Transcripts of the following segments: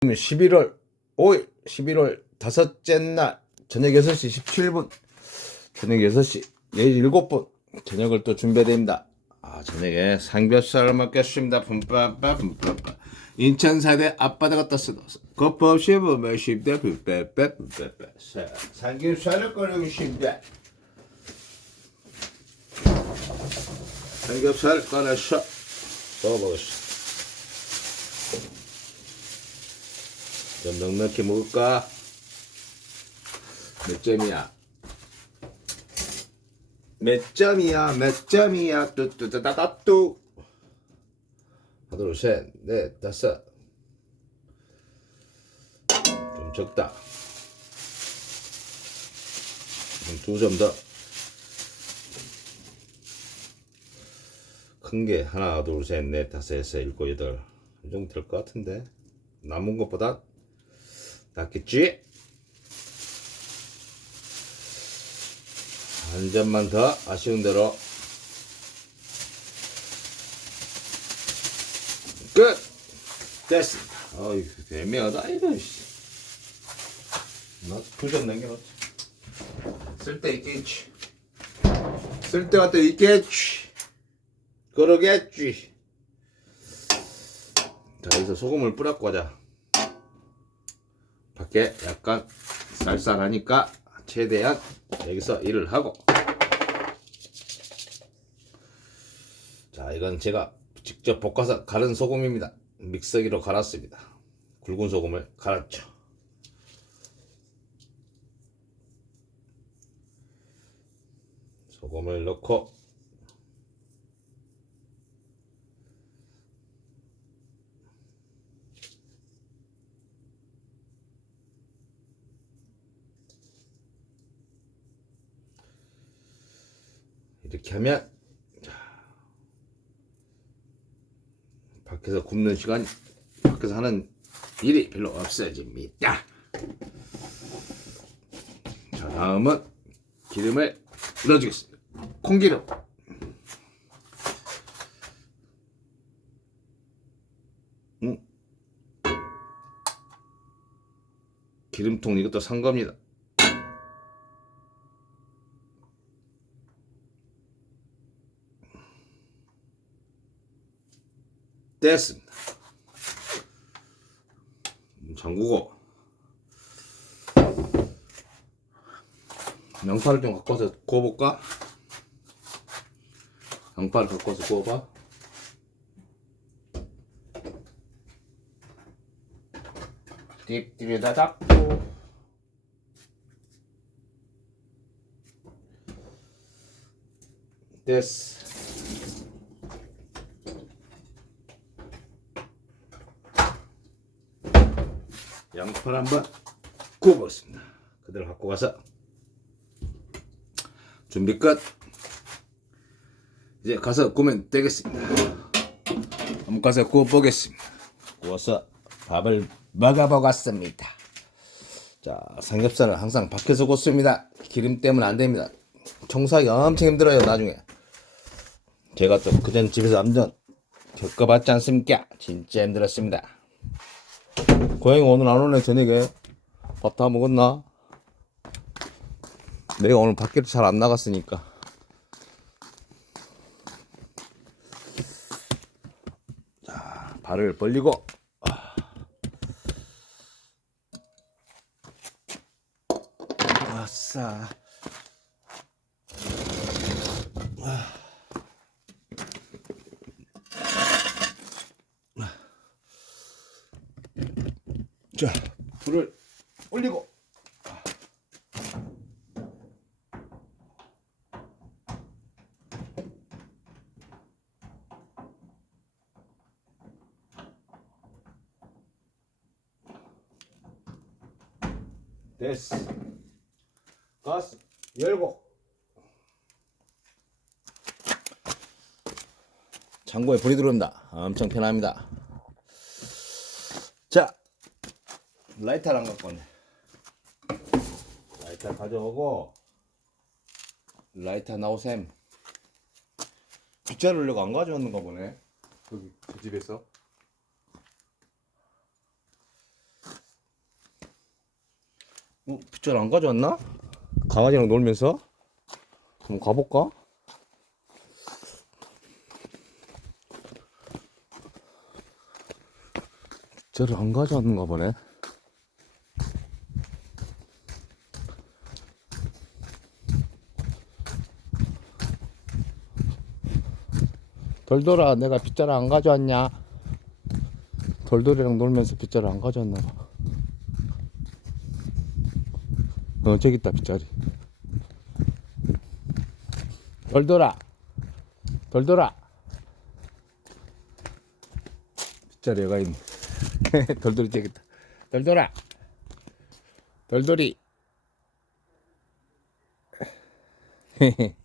11월 5일 11월 다섯째 날 저녁 6시 17분 저녁 6시 4시 7분 저녁을 또 준비해야 됩니다. 아 저녁에 삼겹살을 먹겠습니다. 품빠빠 품빠빠. 인천사대 앞바다 갖다 쓰고 거프 없이 보면 쉽다 품빠빠 자, 삼겹살을 꺼내겠습니다 삼겹살 꺼내서 먹어보겠습니다 좀 넉넉히 먹을까? 몇 점이야? 몇 점이야? 몇 점이야? 뚜뚜뚜따따뚜 하나 둘 셋 넷 다섯 좀 적다 두 점 더 큰 게 하나 둘 셋 넷 다섯 여섯 일곱 여덟 이 정도 될 것 같은데 남은 것보다 낫겠지? 한 점만 더 아쉬운 대로 끝! 됐습니다. 어이, 애매하다, 이거, 씨. 나 두점 남겨놓자. 쓸데 있겠지. 쓸데가 또 있겠지. 그러겠지. 자, 여기서 소금을 뿌렸고 하자. 밖에 약간 쌀쌀하니까 최대한 여기서 일을 하고. 자 이건 제가 직접 볶아서 갈은 소금입니다. 믹서기로 갈았습니다. 굵은 소금을 갈았죠. 소금을 넣고 이렇게 하면 자, 밖에서 굽는 시간 밖에서 하는 일이 별로 없어집니다. 자 다음은 기름을 넣어주겠습니다. 콩기름. 음. 기름통 이것도 산 겁니다. 됐습니다. 음, 잠그고 양파를 좀 갖고 와서 구워볼까? 양파를 갖고 와서 구워봐. 딥딥에다 닦고 됐어. 양파를 한번 구워보겠습니다. 그대로 갖고 가서 준비 끝. 이제 가서 구우면 되겠습니다. 한번 가서 구워보겠습니다. 구워서 밥을 먹어보겠습니다. 자, 삼겹살은 항상 밖에서 굽습니다. 기름 때문에 안 됩니다. 청소하기 엄청 힘들어요, 나중에. 제가 또 그전 집에서 완전 겪어봤지 않습니까? 진짜 힘들었습니다. 고양이 오늘 안 오네 저녁에. 밥 다 먹었나? 내가 오늘 밖에 잘 안 나갔으니까. 자 발을 벌리고. 아싸 자 불을 올리고. 됐어. 가스 열고. 창고에 불이 들어온다. 엄청 편합니다 자 라이터를 안 갖고 왔네. 라이터 가져오고 라이터 나오셈. 빗자루 내가 안 가져왔는가 보네. 거기 그 집에서. 어, 빗자루 안 가져왔나? 강아지랑 놀면서? 한번 가볼까? 빗자루 안 가져왔는가 보네. 돌돌아, 내가 빗자루 안 가져왔냐? 돌돌이랑 놀면서 빗자루 안 가져왔나 봐. 어, 저기 있다, 빗자루. 돌돌아! 돌돌아! 빗자루 얘가 있네. 돌돌이 저기 있다. 돌돌아! 돌돌이!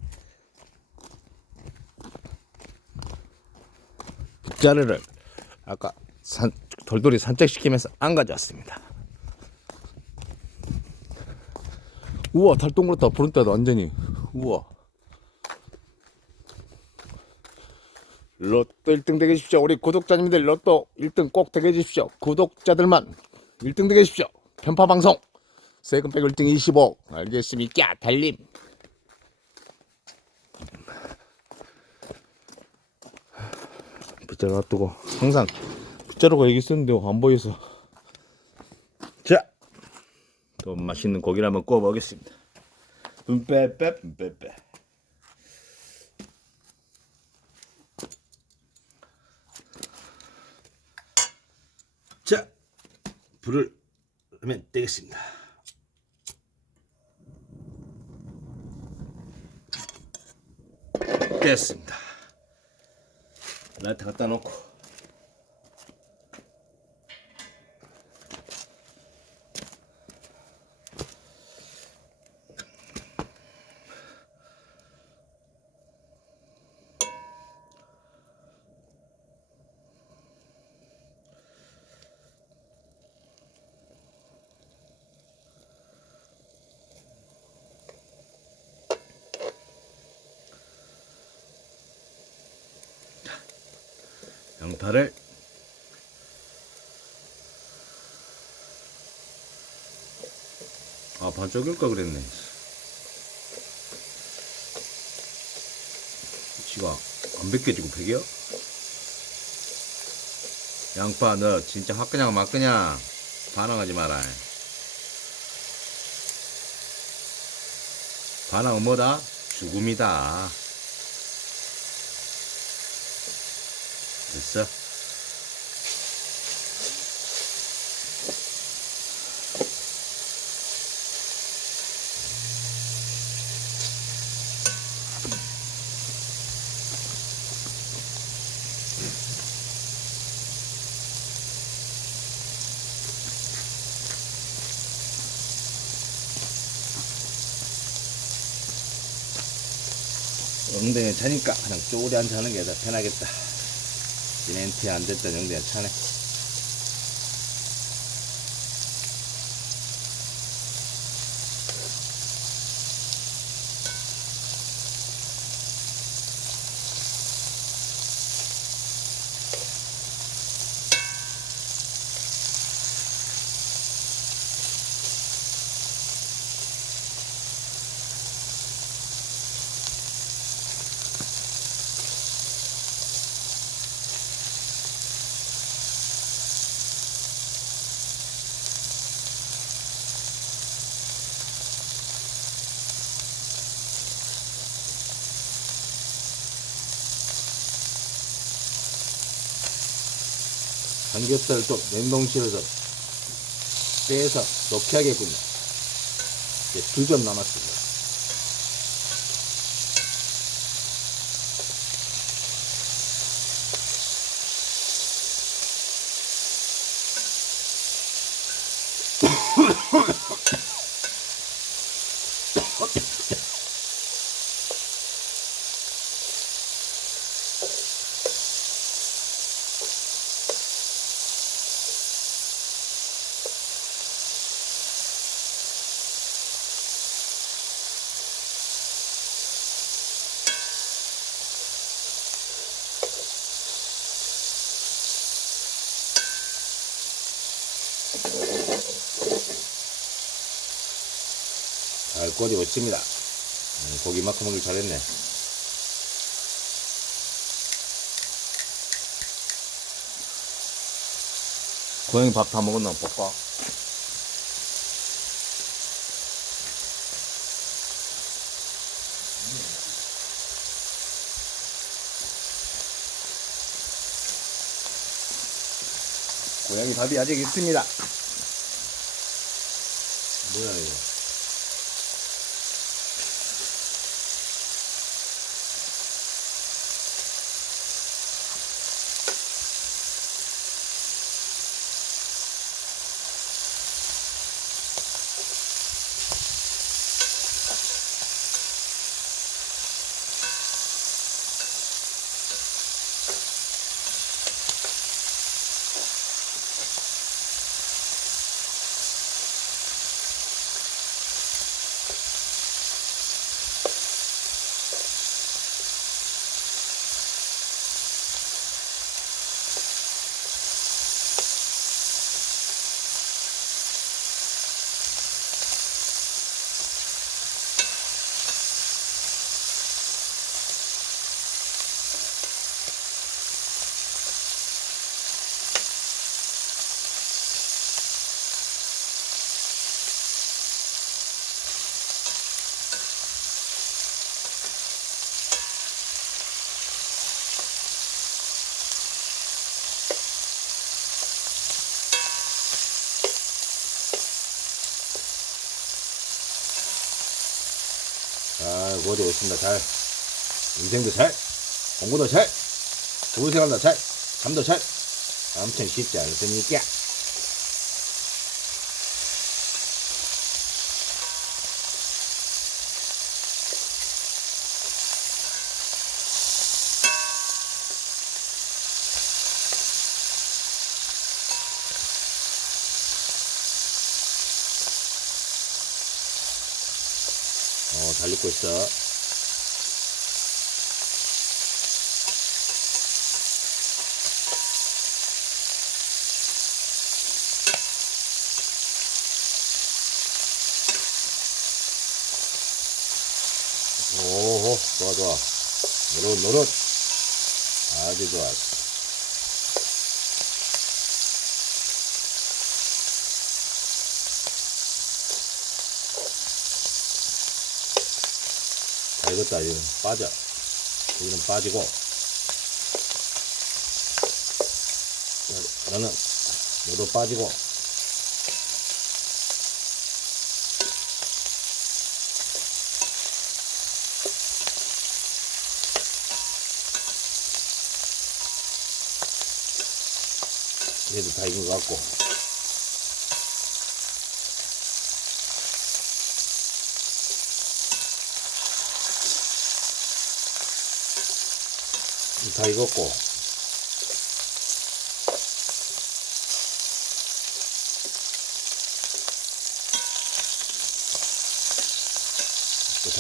빗자루를 아까 산, 돌돌이 산책시키면서 안 가져왔습니다. 우와 달동 그렇다. 부른 때도 완전히. 우와. 로또 1등 되게 해주십시오. 우리 구독자님들 로또 1등 꼭 되게 해주십시오. 구독자들만 1등 되게 해주십시오. 편파방송 세금 빼고 1등 25 알겠습니까? 달림 빗자루 놔두고 항상 빗자루가 여기 있었는데 안 보여서 자 또 맛있는 고기를 한번 구워 보겠습니다. 뿜빼빼 뿜빼빼. 자, 불을 하면 되겠습니다. 됐습니다. 라이트 갖다 양파를 아 반쪽일 걸 그랬네 지가 안 벗겨지고 팩이야? 양파 너 진짜 확 그냥 막 그냥 반항하지 마라 반항은 뭐다? 죽음이다 됐어? 엉덩이에 차니까 그냥 쪼그리 앉아 하는 게 더 편하겠다. 시멘트 안 됐던 엉덩이에 차네. 삼겹살도 냉동실에서 빼서 넣게 하겠군요. 이제 두 점 남았습니다. 잘 구워지고 있습니다. 음, 고기 만큼 먹기 잘했네. 고양이 밥 다 먹었나 볼까? 고양이 밥이 아직 있습니다. 뭐야 이거? 잘 구워지고 있습니다. 잘. 인생도 잘, 공부도 잘, 좋은 생활도 잘, 잠도 잘. 엄청 쉽지 않습니까? 어, 잘 익고 있어. 오호, 좋아, 좋아. 노릇, 노릇. 아주 좋아. 잘 익었다. 이거는 빠져. 여기는 빠지고. 너는, 너도 빠지고. 그래도 다 익은 것 같고. 다 익었고. 또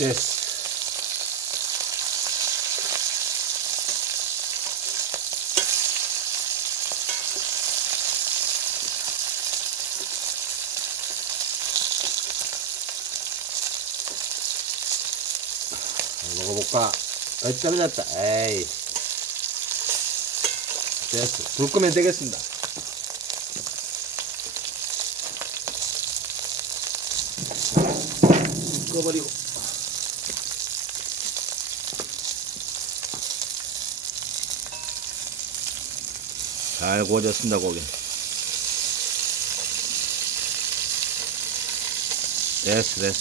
다 익었고. 됐어. 먹어볼까? 어, 떨어졌다. 에이. 됐어. 불 끄면 되겠습니다. 꺼버리고. 잘 구워졌습니다, 고기. 됐어, 됐어.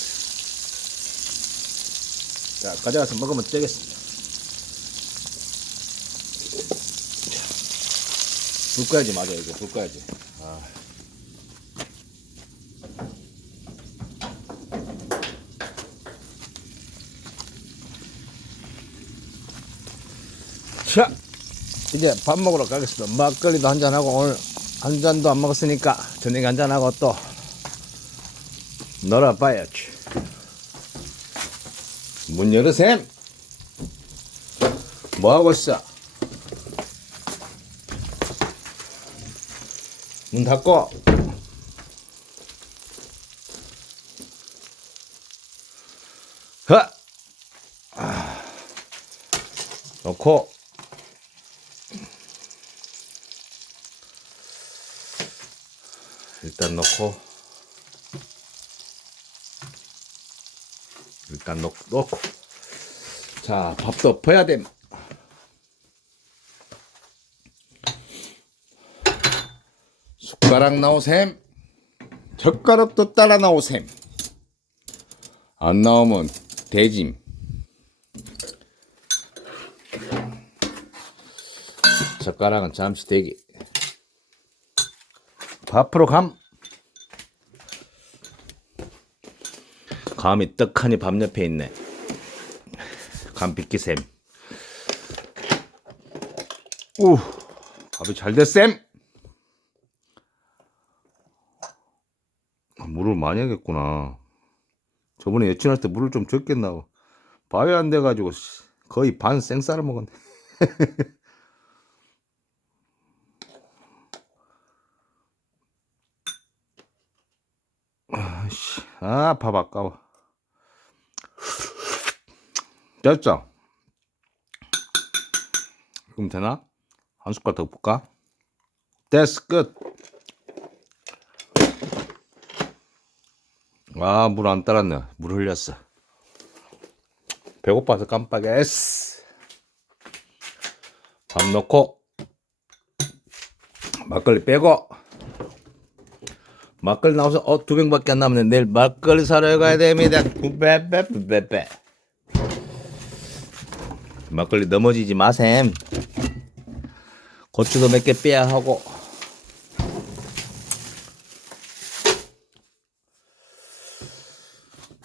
자, 가져가서 먹으면 되겠습니다. 자, 불 꺼야지, 맞아, 이거. 불 꺼야지. 아. 자, 이제 밥 먹으러 가겠습니다. 막걸리도 한잔 하고 오늘 한 잔도 안 먹었으니까 저녁에 한잔 하고 또 놀아봐야지. 문 열으셈. 뭐 하고 있어? 문 닫고. 하. 아. 넣고. 일단 넣고. 일단 넣, 넣고. 자, 밥도 엎어야 됨. 숟가락 나오셈. 젓가락도 따라 나오셈. 안 나오면 대짐. 젓가락은 잠시 대기. 밥으로 감. 감이 떡하니 밥 옆에 있네. 감 빗기셈. 우, 밥이 잘 됐셈. 아, 물을 많이 하겠구나. 저번에 여친할 때 물을 좀 적겠나. 밥이 안 돼가지고 씨, 거의 반 생쌀을 먹었네. 아씨, 아, 밥 아까워. 됐죠? 그럼 되나? 한 숟갈 더 볼까? 됐어, 끝. 아, 물 안 따랐네. 물 흘렸어. 배고파서 깜빡했어. 밥 넣고, 막걸리 빼고, 막걸리 나와서 어 두 병밖에 안 남았네. 내일 막걸리 사러 가야 됩니다. 빼빼빼빼빼. 막걸리 넘어지지 마셈. 고추도 몇 개 빼야 하고.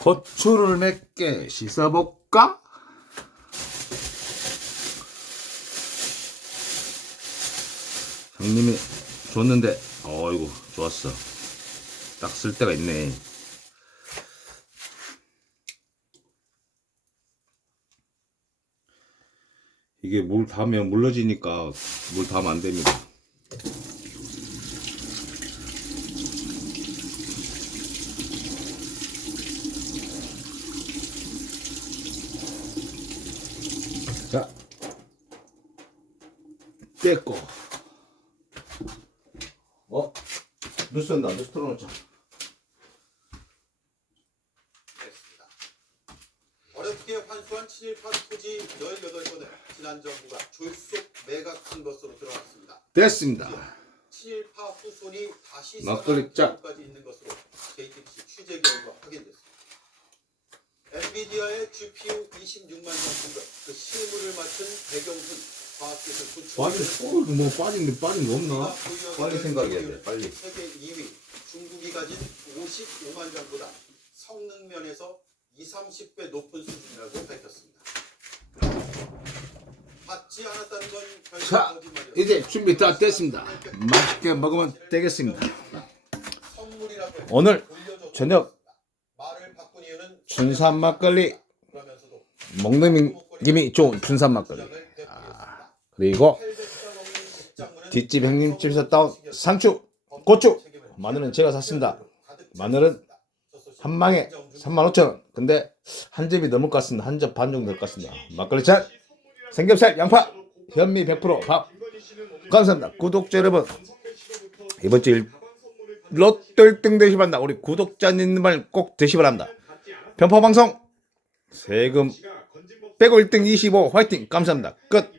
고추를 몇 개 씻어볼까? 형님이 줬는데, 어이구, 좋았어. 딱 쓸 때가 있네. 이게 물 닿으면 물러지니까 물 닿으면 안 됩니다. 자, 떼고. 어? 뉴스 온다. 뉴스 틀어놓자. 어렵게 환수한 친일파 토지 18건을 지난 정부가 졸속 매각한 것으로 드러났습니다. 됐습니다. 친일파 후손이 다시 막걸리 짝. 까지 있는 것으로 JTBC 취재 결과 확인됐습니다. 엔비디아의 GPU 26만 장 공급, 그 실물을 맞춘 배경훈 과학기술 구축 빠진, 뭐 빠진, 빠진 거 없나? 빨리 생각해야 돼, 빨리. 세계 2위 중국이 가진 55만 장보다 성능 면에서 20, 30배 높은 수준이라고 밝혔습니다. 받지 않았다는 건 결국 자. 이제 준비 다 됐습니다. 맛있게 먹으면 되겠습니다. 선물이라고 오늘 저녁 했습니다. 말을 바꾼 이유는 춘산 막걸리 그러면서도 먹는 김이 좋은 춘산 막걸리. 되풀이했습니다. 그리고 800장 넘는 직장문은 뒷집 형님 집에서 따온 상추, 고추, 마늘은 제가 샀습니다. 마늘은 한 망에 35,000원. 근데 한 접이 넘을 것 같습니다. 한 접 반 정도 될 것 같습니다. 막걸리 잔, 삼겹살, 양파, 현미 100% 밥. 감사합니다. 구독자 여러분. 이번 주 일, 1등 되시 바랍니다. 우리 구독자님들 꼭 되시 바랍니다. 편파 방송 세금 빼고 1등 25 화이팅 감사합니다. 끝.